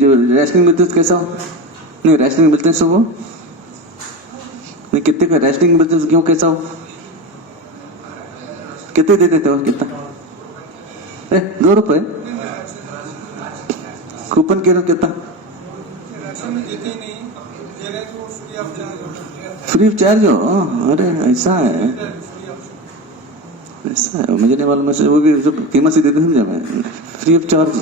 جو ریشننگ ملتے ہیں کیسا ہو نہیں ریشننگ ملتے ہیں سب وہ نہیں کتنے کا ریشننگ ملتے ہیں گیہوں کیسا ہو کتنے دے دیتے ہو کتنا 2 روپے کوپن کے کتنا فری آف چارج ہو. ارے ایسا ہے مجھے نہیں معلوم وہ بھی قیمت سے دیتے سمجھا میں فری آف چارج.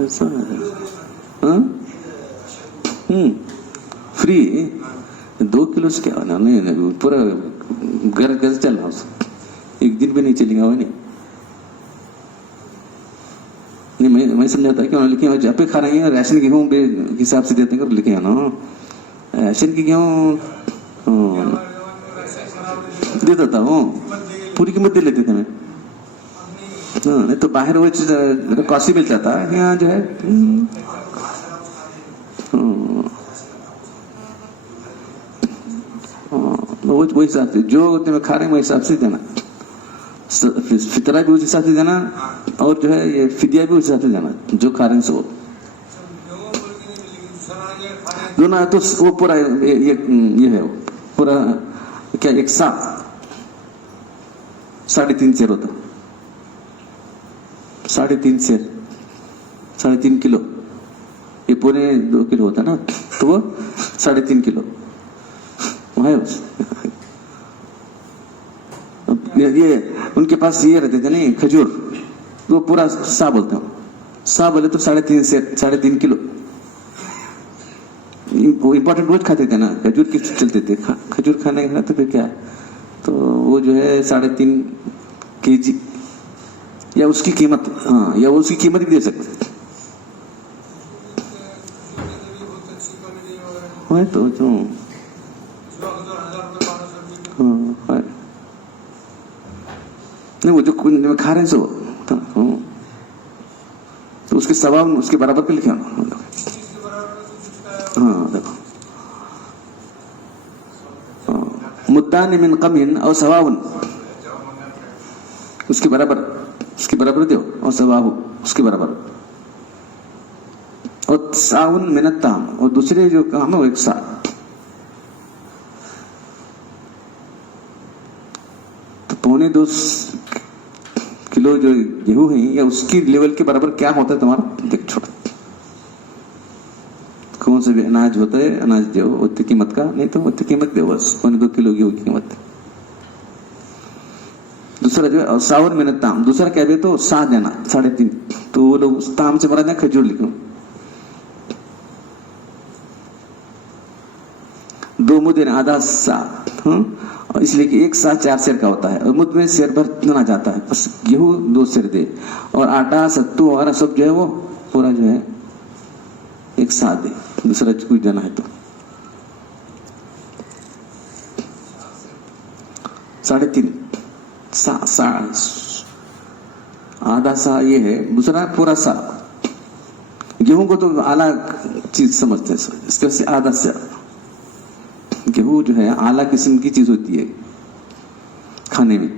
ایسا ہے فری 2 کلو سے کیا ہونا نہیں پورا گھر کیسے چلنا اس ایک دن بھی نہیں چلے گا. وہ نہیں میں سمجھاتا کہ انہوں نے لکھے جب پہ کھا رہے ہیں ریشن گیہوں کے حساب سے دیتے ہیں لکھے ہیں نا ریشن کی گیہوں دے دیتا ہوں پوری قیمت دے لیتے تھے میں. نہیں تو باہر وہ کاسٹلی مل جاتا ہے یہاں جو ہے وہ حساب سے جو تمہیں کھا رہے ہیں وہ حساب سے دینا. فطرہ بھی اس حساب سے دینا اور جو ہے یہ فدیہ بھی اس حساب سے دینا جو کھا رہے ہیں سو دونوں. تو وہ پورا یہ ہے پورا کیا ایک سا 3.5 سیر ہوتا 3.5 سیر 3.5 کلو یہ پورے 2 کلو ہوتا نا تو وہ 3.5 کلو ہے. یہ ان کے پاس یہ رہتے تھے نہیں کھجور وہ پورا سا بولتے ہوں سا بولے تو 3.5 کلو. وہ امپورٹنٹ روز کھاتے تھے نا, کھجور کی چلتے تھے, کھجور کھانے کا تو پھر کیا, تو وہ جو ہے 3.5 kg یا اس کی قیمت, ہاں یا اس کی قیمت بھی دے سکتے تو جو نہیں, وہ جو کھا رہے ہیں سو تو اس کے ثواب اس کے برابر پہ لکھے ہونا. ہاں دیکھو, مدان من قمح اور ثواب اس کے برابر دو, اور ثواب اس کے برابر, اور ساون من الطعام, اور دوسرے جو کام ہے وہ 1 سا. تو 2.25 کلو جو گیہوں ہیں یا اس کی لیول کے برابر کیا ہوتا ہے تمہارا, دیکھ چھوڑا کون سے بھی اناج ہوتا ہے, اناج دو اتنی قیمت کا, نہیں تو اتنی قیمت دو بس, 2.2 کلو گیہوں کی قیمت. دوسرا جو ہے ساون من الطعام, دوسرا کہہ دے تو سا دینا 3.5, تو وہ لوگ اس طعام سے مراد ہے کھجور لکھو. 2 مد آدھا سا, اس لیے کہ 1 سا 4 سیر کا ہوتا ہے, اور مد میں سیر بھر نہ جاتا ہے, بس گیہوں 2 سیر دے, اور آٹا ستو وغیرہ سب جو ہے وہ پورا جو ہے 1 سا دے, دوسرا کچھ دینا ہے تو 3.5 سا, آدھا سا یہ ہے, دوسرا پورا سا. گیہوں کو تو اعلیٰ چیز سمجھتے ہیں, اس طرح سے آدھا سا. گیہوں جو ہے اعلیٰ قسم کی چیز ہوتی ہے کھانے میں,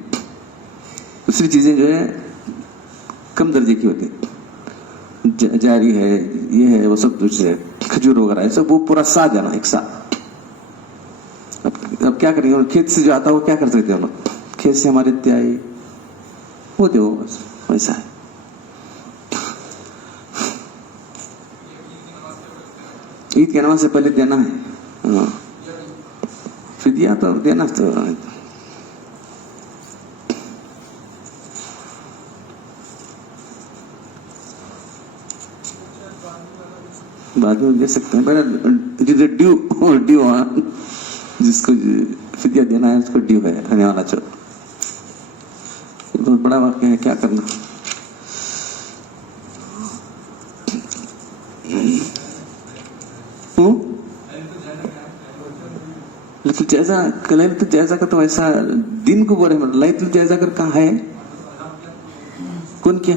دوسری چیزیں جو ہے کم درجے کی ہوتی ہیں, جاری ہے یہ ہے وہ سب دوسرے کھجور وغیرہ ہے سب, وہ پورا سا جانا 1 سا. اب کیا کریں گے, کھیت سے جو آتا ہے وہ کیا کر سکتے ہیں, کھیت سے ہمارے آئی وہ دو, ویسا ہے. عید کی نماز سے پہلے دینا ہے, فدیہ تو دینا تو بعد میں دے سکتے ہیں, پہلے ڈیو جس کو فدیہ دینا ہے اس کو ڈیو ہے رہنے والا. چو بہت بڑا واقعہ ہے, کیا کرنا. ليلة الجائزہ کا تو ایسا دن کو بولے, ليلة الجائزہ کر کہاں ہے, کون کیا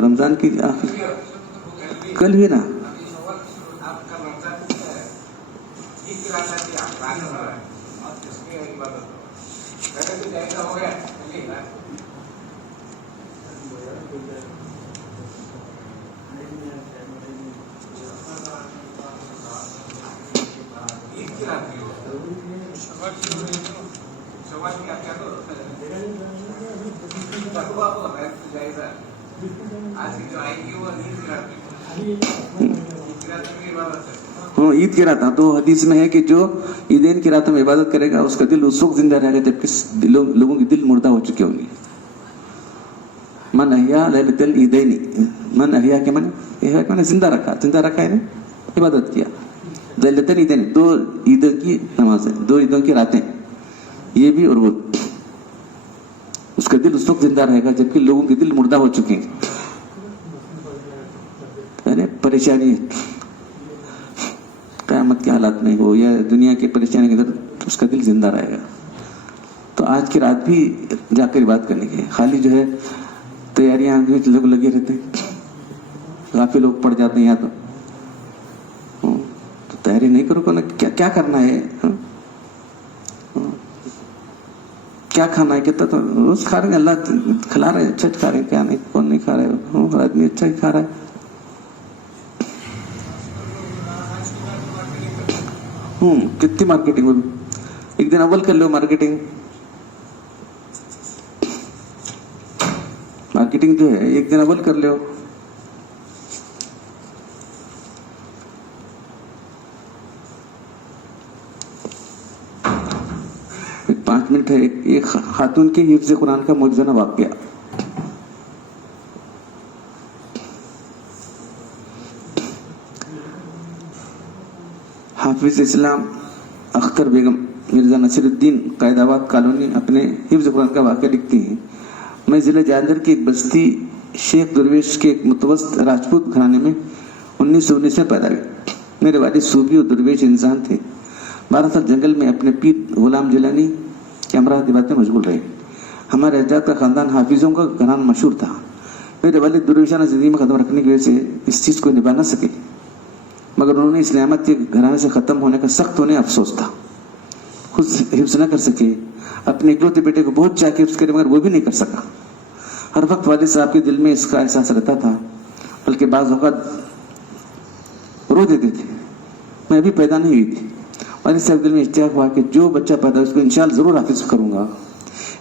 رمضان کی آخر کل بھی نا, عید کی رات. تو حدیث میں ہے کہ جو عیدین کی راتوں میں عبادت کرے گا اس کا دل اس وقت زندہ رہے گا جبکہ لوگوں کے دل مردہ ہو چکے ہوں گے. من احیا لیلۃ العیدین, من احیا کے من زندہ رکھا ہے, عبادت کیا. لیلۃ العیدین 2 عیدوں کی نماز ہے, 2 عیدوں کی راتیں, یہ بھی اور وہ, اس کا دل اس وقت زندہ رہے گا جبکہ لوگوں کے دل مردہ ہو چکے ہیں. یعنی پریشانی قیامت کے حالات میں ہو یا دنیا کی پریشانی کے اندر, اس کا دل زندہ رہے گا. تو آج کی رات بھی جا کر بات کرنے کی, خالی جو ہے تیاریاں لوگ لگے رہتے ہیں, کافی لوگ پڑ جاتے ہیں یہاں تو تیاری نہیں کرو نا, کیا کرنا ہے, کیا کھانا ہے, کتنا تو روز کھا رہے ہیں, اللہ کھلا رہے ہیں, اچھا کھا رہے ہیں, کیا نہیں, کون نہیں کھا رہے, ہر آدمی اچھا ہی کھا رہا ہے. کتنی مارکیٹنگ, ایک دن اول کر لو مارکیٹنگ جو ہے ایک دن اول کر لو. منٹ ہے, ایک خاتون کے حفظ قرآن کا معجزانہ واقعہ. حافظ اسلام اختر بیگم مرزا نصیر الدین قائد آباد کالونی اپنے حفظ قرآن کا واقعہ لکھتی ہیں. میں ضلع جالندھر کی ایک بستی شیخ درویش کے ایک متوسط راجپوت گھرانے میں 1919 میں پیدا ہوئی. میرے والد صوفی اور درویش انسان تھے. 12 سال جنگل میں اپنے پیر غلام جیلانی کے امراض بات میں مشغول رہے. ہمارے اجداد کا خاندان حافظوں کا گھرانہ مشہور تھا. میرے والد درویشانہ زندگی میں قدم رکھنے کی وجہ سے اس چیز کو نبھا نہ سکے، مگر انہوں نے اس نعمت کے گھرانے سے ختم ہونے کا سخت انہیں افسوس تھا. خود حفظ نہ کر سکے، اپنے اکلوتے بیٹے کو بہت چاہ کے حفظ کرے مگر وہ بھی نہیں کر سکا. ہر وقت والد صاحب کے دل میں اس کا احساس رہتا تھا، بلکہ بعض اوقات رو دیتے تھے. میں ابھی پیدا نہیں ہوئی تھی. والد صاحب دل میں اشتیاق ہوا کہ جو بچہ پیدا ہو اس کو انشاءاللہ ضرور حافظ کروں گا.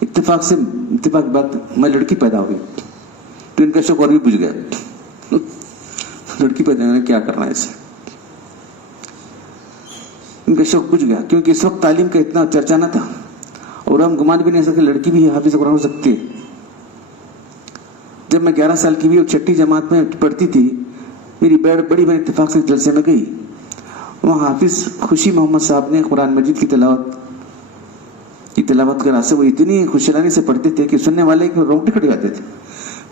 اتفاق بات میں لڑکی پیدا ہو گئی تو ان کا شوق اور بھی بجھ گیا. لڑکی پیدا ہونے کیا کرنا ہے اسے، ان کا شوق بجھ گیا، کیونکہ اس وقت تعلیم کا اتنا چرچا نہ تھا اور ہم گمان بھی نہیں سکتے لڑکی بھی حافظ قرآن ہو سکتی ہے. جب میں 11 سال کی ہوئی اور 6ٹھی جماعت میں پڑھتی تھی، میری بڑی بہن اتفاق سے جلسے میں گئی. وہاں حافظ خوشی محمد صاحب نے قرآن مجید کی تلاوت کے راستے وہ اتنی خوشیلانی سے پڑھتے تھے کہ سننے والے رونگٹے کھڑے جاتے تھے.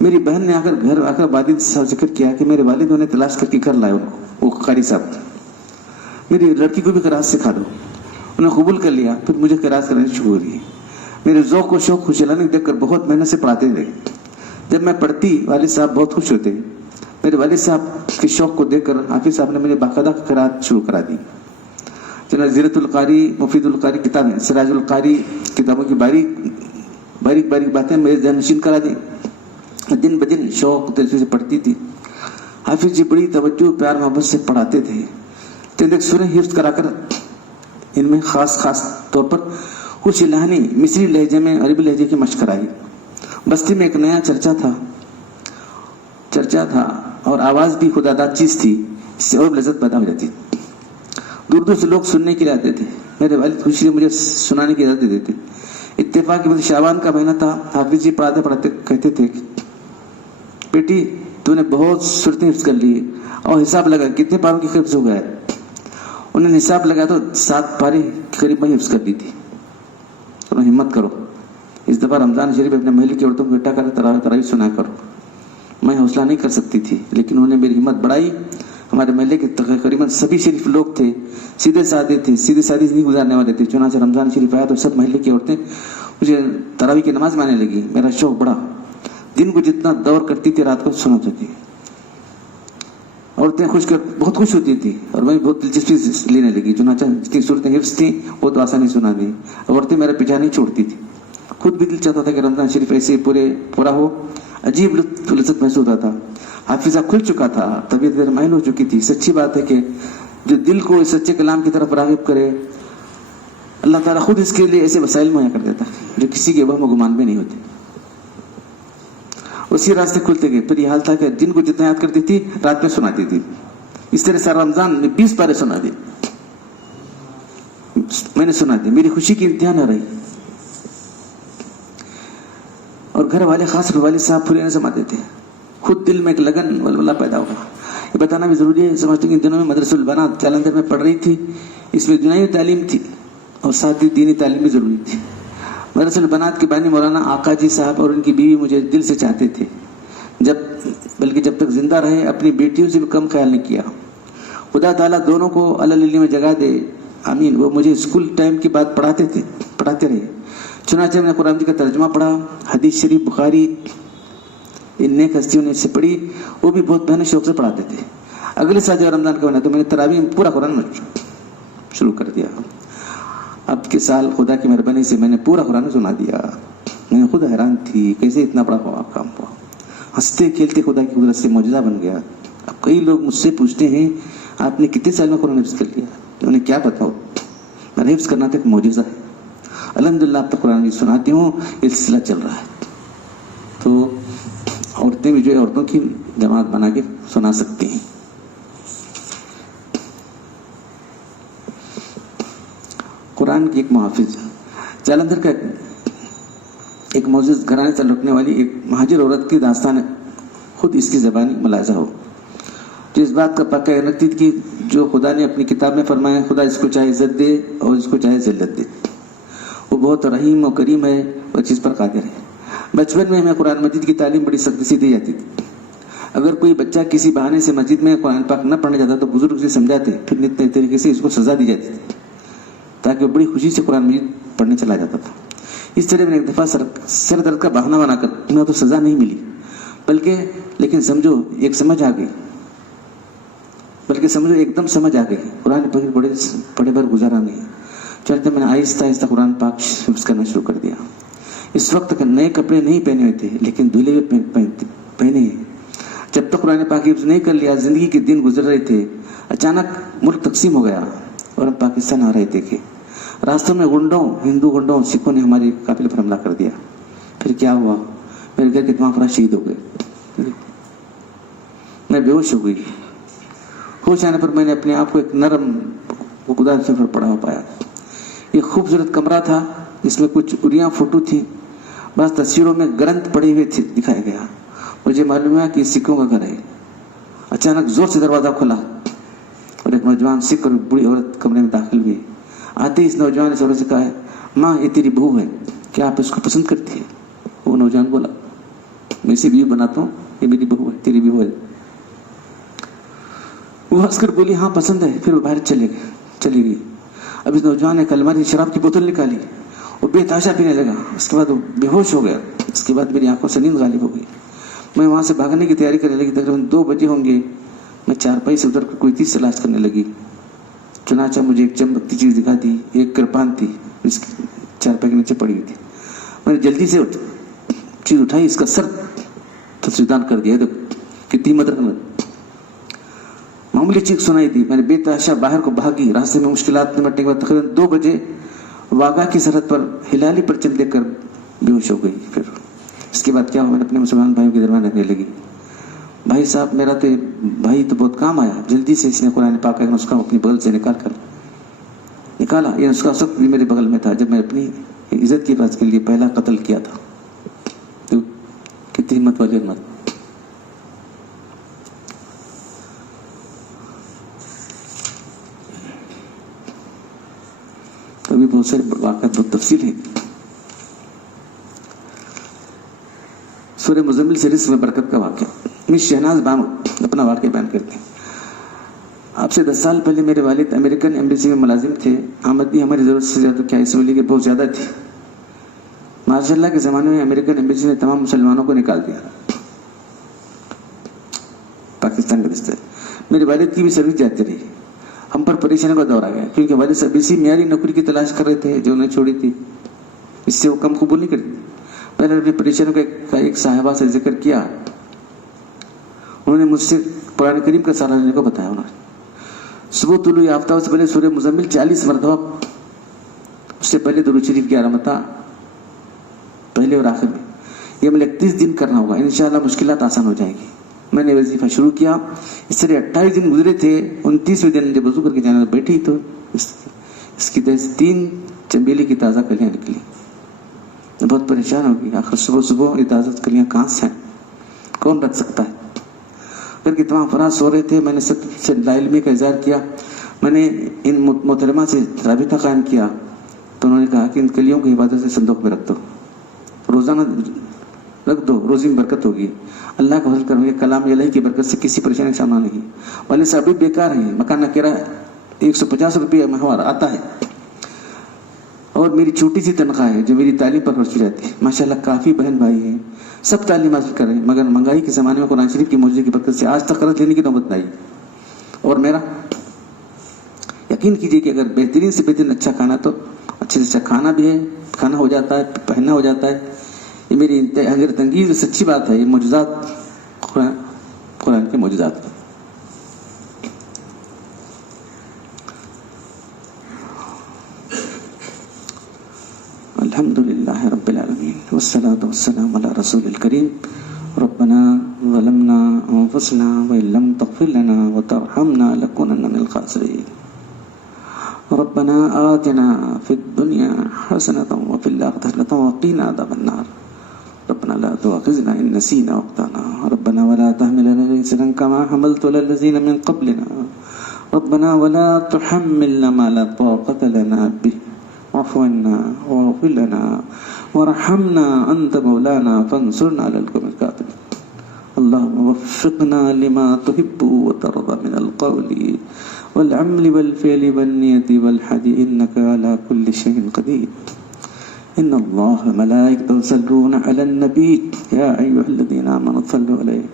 میری بہن نے گھر آ کر والد صاحب ذکر کیا کہ میرے والد انہیں تلاش کر کے گھر لائے وہ قاری صاحب، میری لڑکی کو بھی قرآن سکھا دو. انہیں قبول کر لیا. پھر مجھے قرآن کرانی شروع ہو گئی. میرے ذوق و شوق خوشیلانی دیکھ کر بہت محنت سے پڑھاتے رہے. جب میں پڑھتی والد صاحب بہت خوش ہوتے. میرے والد صاحب کے شوق کو دیکھ کر حافظ صاحب نے مجھے باقاعدہ قرآن شروع کرا دی. جناب زیرت القاری، مفید القاری کتابیں، سراج القاری کتابوں کی باریک باتیں میرے ذہن نشین کرا دی. دن بدن شوق دلچسپی سے پڑھتی تھی. حافظ جی بڑی توجہ پیار محبت سے پڑھاتے تھے. چند ایک سوریں حفظ کرا کر ان میں خاص طور پر کچھ الہانی مصری لہجے میں عربی لہجے کی مشق کرائی. بستی میں ایک نیا چرچا تھا اور آواز بھی خداداد چیز تھی، اس سے اور لذت پیدا ہو جاتی. دور سے لوگ سننے کے لیے آتے تھے. میرے والد خوشی سے مجھے سنانے کی اجازت دیتے تھے. اتفاق کی وجہ شعبان کا مہینہ تھا. حافظ جی پڑھاتے کہتے تھے بیٹی تو نے بہت صورتیں حفظ کر لی اور حساب لگا کتنے پاروں کی حفظ ہو گیا. انہوں نے حساب لگایا تو 7 پارے قریب میں حفظ کر لی تھی. تو ہمت کرو، اس دفعہ رمضان شریف اپنے محلے کی عورتوں کو اکٹھا کر تراویح سنا کرو. میں حوصلہ نہیں کر سکتی تھی لیکن انہوں نے میری ہمت بڑھائی. ہمارے محلے کے تقریباً سبھی شریف لوگ تھے، سیدھے سادے زندگی گزارنے والے تھے. چنانچہ رمضان شریف آیا تو سب محلے کی عورتیں مجھے تراویح کی نماز میں آنے لگی. میرا شوق بڑھا. دن کو جتنا دور کرتی تھی رات کو سناتی تھی. عورتیں بہت خوش ہوتی تھی اور میں بہت دلچسپی لینے لگی. چنانچہ جتنی صورتیں حفظ تھیں وہ تو آسانی سنا دی. عورتیں میرا پیچھا نہیں چھوڑتی تھی. خود بھی دل چاہتا تھا کہ رمضان شریف ایسے پورا ہو. عجیب لذت محسوس ہوتا تھا. حافظہ کھل چکا تھا، طبیعت مائل ہو چکی تھی. سچی بات ہے کہ جو دل کو اس سچے کلام کی طرف راغب کرے اللہ تعالیٰ خود اس کے لیے ایسے وسائل مہیا کر دیتا جو کسی کے وہم و گمان میں نہیں ہوتے. اسی راستے کھلتے گئے. پھر یہ حال تھا کہ دن کو جتنا یاد کرتی تھی رات میں سناتی تھی. اس طرح سارا رمضان نے 20 پارے سنا دی. میں نے سنا دی. میری خوشی کی انتہا نہ رہی. اور گھر والے خاص والد صاحب پھولے نہ سماتے تھے. خود دل میں ایک لگن ولولہ پیدا ہوا. یہ بتانا بھی ضروری ہے، سمجھتے ہیں کہ ان دنوں میں مدرسہ البنات جالندھر میں پڑھ رہی تھی. اس میں دنیاوی تعلیم تھی اور ساتھ ہی دینی تعلیم بھی ضروری تھی. مدرسہ البنات کے بانی مولانا آقا جی صاحب اور ان کی بیوی مجھے دل سے چاہتے تھے. بلکہ جب تک زندہ رہے اپنی بیٹیوں سے بھی کم خیال نہیں کیا. خدا تعالیٰ دونوں کو اللہ میں جگہ دے، آمین. وہ مجھے اسکول ٹائم کی بات پڑھاتے رہے. چنانچہ میں نے قرآن کا ترجمہ پڑھا. حدیث شریف بخاری ان نیک ہستیوں نے اس سے پڑھی. وہ بھی بہت محنت شوق سے پڑھاتے تھے. اگلے سال جب رمضان کا مہینہ تو میں نے تراویح پورا قرآن شروع کر دیا. اب کے سال خدا کی مہربانی سے میں نے پورا قرآن سنا دیا. میں خود حیران تھی کیسے اتنا بڑا کام ہوا. ہنستے کھیلتے خدا کی قدرت سے معجزہ بن گیا. اب کئی لوگ مجھ سے پوچھتے ہیں آپ نے کتنے سال میں قرآن حفظ کر لیا؟ انہیں کیا بتاؤ، میں حفظ کرنا تو ایک معجزہ ہے. الحمدللہ اب تک قرآن سناتی ہوں. یہ سلسلہ چل رہا ہے. تو عورتیں بھی جو ہے عورتوں کی جماعت بنا کے سنا سکتی ہیں. قرآن کی ایک محافظ جالندھر کا ایک معزز گھرانے سے لوٹنے والی ایک مہاجر عورت کی داستان ہے، خود اس کی زبانی ملاحظہ ہو، جو اس بات کا پکا یقین رکھتی تھی کہ جو خدا نے اپنی کتاب میں فرمایا خدا اس کو چاہے عزت دے اور اس کو چاہے ذلت دے، وہ بہت رحیم و کریم ہے اور چیز پر قادر ہے۔ بچپن میں ہمیں قرآن مجید کی تعلیم بڑی سختی سے دی جاتی تھی۔ اگر کوئی بچہ کسی بہانے سے مسجد میں قرآن پاک نہ پڑھنے جاتا تو بزرگ اسے سمجھاتے، پھر نئے طریقے سے اس کو سزا دی جاتی تھی تاکہ وہ بڑی خوشی سے قرآن مجید پڑھنے چلا جاتا تھا۔ اس طرح میں ایک دفعہ سر درد کا بہانہ بنا کر نہ تو سزا نہیں ملی بلکہ لیکن سمجھو ایک سمجھ آ گئی، ایک دم سمجھ آ گئی قرآن پاک بڑے بار گزارا نہیں۔ چلتے میں نے آہستہ آہستہ قرآن پاک حفظ کرنا شروع کر دیا۔ اس وقت تک نئے کپڑے نہیں پہنے ہوئے تھے لیکن دھلے ہوئے پہنے ہیں۔ جب تک قرآن پاک حفظ نہیں کر لیا زندگی کے دن گزر رہے تھے، اچانک ملک تقسیم ہو گیا اور ہم پاکستان آ رہے تھے۔ راستوں میں ہندو گنڈوں سکھوں نے ہماری قافلے پر حملہ کر دیا۔ پھر کیا ہوا؟ میرے گھر کے تمام افراد شہید ہو گئے۔ میں بے ہوش ہو گئی۔ ہوش آنے پر میں نے اپنے آپ کو ایک نرم خدا سے پڑا ہو پایا۔ ایک خوبصورت کمرہ تھا جس میں کچھ اریاں فوٹو تھی، بعض تصویروں میں گرنتھ پڑے ہوئے دکھایا گیا۔ مجھے معلوم ہوا کہ سکھوں کا گھر ہے۔ اچانک زور سے دروازہ کھلا اور ایک نوجوان سکھ اور بوڑھی عورت کمرے میں داخل ہوئی۔ آتے ہی اس نوجوان نے عورت سے کہا ہے، ماں یہ تیری بہو ہے، کیا آپ اس کو پسند کرتی ہے؟ وہ نوجوان بولا، میں اسے بیوی بناتا ہوں، یہ میری بہو ہے، تیری بہو ہے۔ وہ ہنس کر بولی، ہاں پسند ہے۔ پھر وہ باہر چلی گئی۔ اب اس نوجوان نے الماری سے شراب کی بوتل نکالی، وہ بے تحاشا پینے لگا۔ اس کے بعد وہ بے ہوش ہو گیا۔ اس کے بعد میری آنکھوں سے نیند غالب ہو گئی۔ میں وہاں سے بھاگنے کی تیاری کرنے لگی۔ تقریباً 2 بجے ہوں گے۔ میں چارپائی سے اتر کر کوئی چیز تلاش کرنے لگی۔ چنانچہ مجھے ایک چمکتی چیز دکھا دی، ایک کرپان تھی، اس چارپائی کے نیچے پڑی ہوئی تھی۔ میں نے جلدی سے چیز اٹھائی، اس کا سر تصویردان کر دیا۔ کتنی مدد معمولی چیخ سنائی دی۔ میں نے بے تحاشا باہر کو بھاگی۔ راستے میں مشکلات نمٹنے کے بعد تقریباً 2 بجے واگا کی سرحد پر ہلالی پرچم دیکھ کر بے ہوش ہو گئی۔ پھر اس کے بعد کیا ہوا؟ میں نے اپنے مسلمان بھائیوں کے درمیان رہنے لگی۔ بھائی صاحب، میرا تو بھائی تو بہت کام آیا۔ جلدی سے اس نے قرآن پاک کا نسخہ اپنی بغل سے نکالا۔ یہ نسخہ اس وقت بھی میرے بغل میں تھا جب میں اپنی عزت کی حفاظت کے لیے پہلا قتل کیا تھا۔ تو کتنی ہمت والی ہمت! ابھی بہت سارے واقعات بہت تفصیل ہیں۔ سورہ مزمل سے رزق میں برکت کا واقعہ۔ مس شہناز بانو اپنا واقعہ بیان کرتے ہیں۔ آپ سے 10 سال پہلے میرے والد امریکن ایمبیسی میں ملازم تھے۔ آمدنی ہماری ضرورت سے زیادہ کیا اس وجہ کہ بہت زیادہ تھی۔ ماشاء اللہ کے زمانے میں امریکن ایمبیسی نے تمام مسلمانوں کو نکال دیا، پاکستان میں رشتے۔ میرے والد کی بھی سروس جاتی رہی۔ ہم پر پریشانی کا دور آ گیا کیونکہ والد صاحب اسی معیاری نوکری کی تلاش کر رہے تھے جو انہیں چھوڑی تھی، اس سے وہ کم قبول نہیں کرتی۔ میں نے اپنی پریشانیوں کا ایک صاحبہ سے ذکر کیا۔ انہوں نے مجھ سے قرآن کریم کا سہارا لینے کو بتایا۔ انہوں نے صبح طلوع آفتاب سے پہلے سورہ مزمل 40 مرتبہ، اس سے پہلے درود شریف 11 مرتبہ، پہلے اور آخر میں۔ یہ عمل 31 دن کرنا ہوگا، انشاءاللہ مشکلات آسان ہو جائیں گی۔ میں نے وظیفہ شروع کیا۔ اس طرح 28 دن گزرے تھے۔ 29ویں دن جب وضو کر کے جانے بیٹھی تو اس کی 3 چنبیلی کی تازہ کلیاں نکلی۔ میں بہت پریشان ہو گئی۔ آخر صبح یہ تازہ کلیاں کہاں سے ہیں؟ کون رکھ سکتا ہے؟ گھر کے تمام افراد سو رہے تھے۔ میں نے سب سے لاعلمی کا اظہار کیا۔ میں نے ان محترمہ سے رابطہ قائم کیا تو انہوں نے کہا کہ ان کلیوں کو حفاظت سے صندوق میں رکھ دو، روزانہ رکھ دو، روزی میں برکت ہوگی۔ اللہ کا فضل کرو، یہ کلام الہی کی برکت سے کسی پریشانی کا سامنا نہیں۔ والد صاحب بھی بیکار ہیں، مکان کا کرایہ 150 روپیہ ماہوار آتا ہے اور میری چھوٹی سی تنخواہ ہے جو میری تعلیم پر خرچ جاتی ہے۔ ماشاءاللہ کافی بہن بھائی ہیں، سب تعلیم حاصل کر رہے ہیں، مگر مہنگائی کے زمانے میں قرآن شریف کی معجزے کی برکت سے آج تک قرض لینے کی نوبت نہ آئی۔ اور میرا یقین کیجیے کہ اگر بہترین سے بہترین اچھا کھانا تو اچھے سے اچھا کھانا بھی ہے، کھانا ہو جاتا ہے، پہننا ہو جاتا ہے۔ یہ میری حیرت انگیز سچی بات ہے۔ یہ معجزات قرآن کے معجزات۔ الحمدللہ رب العالمین والصلاة والسلام علی رسول الکریم۔ ربنا ظلمنا انفسنا وان لم تغفر لنا وترحمنا لنكونن من الخاسرین۔ ربنا آتنا فی الدنیا حسنة وفی الآخرة حسنة وقنا عذاب النار۔ ربنا لا تؤاخذنا إن نسينا واخطأنا ربنا ولا تحمل علينا إصرا كما حملت على الذين من قبلنا ربنا ولا تحملنا ما لا طاقة لنا به واعف عنا واغفر لنا وارحمنا أنت مولانا فانصرنا على القوم الكافرين اللهم وفقنا لما تحب وترضى من القول والعمل والفعل والنية والحديث إنك على كل شيء قدير إن الله ملائكته يصلون على النبي يا أيها الذين آمنوا صلوا عليه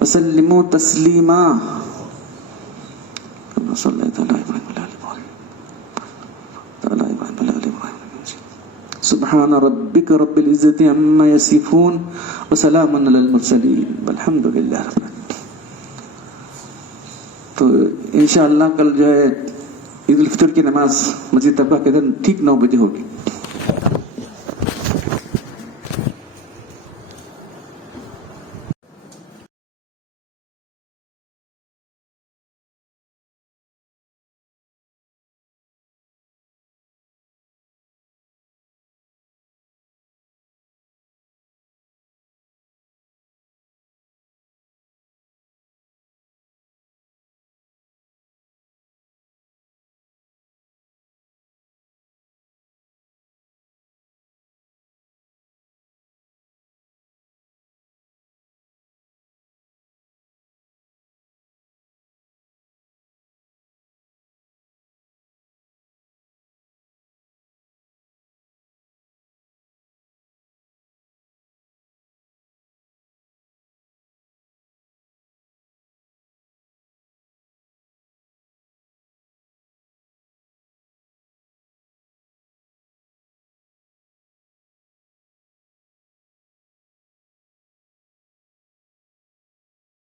وسلموا تسليما كما صليت على إبراهيم وعلى آل إبراهيم سبحان ربك رب العزة عما يصفون وسلام على المرسلين والحمد لله رب العالمين. تو انشاءاللہ کل جو ہے عید الفطر کی نماز مسجد طبقہ کے دن ٹھیک 9 بجے ہوگی.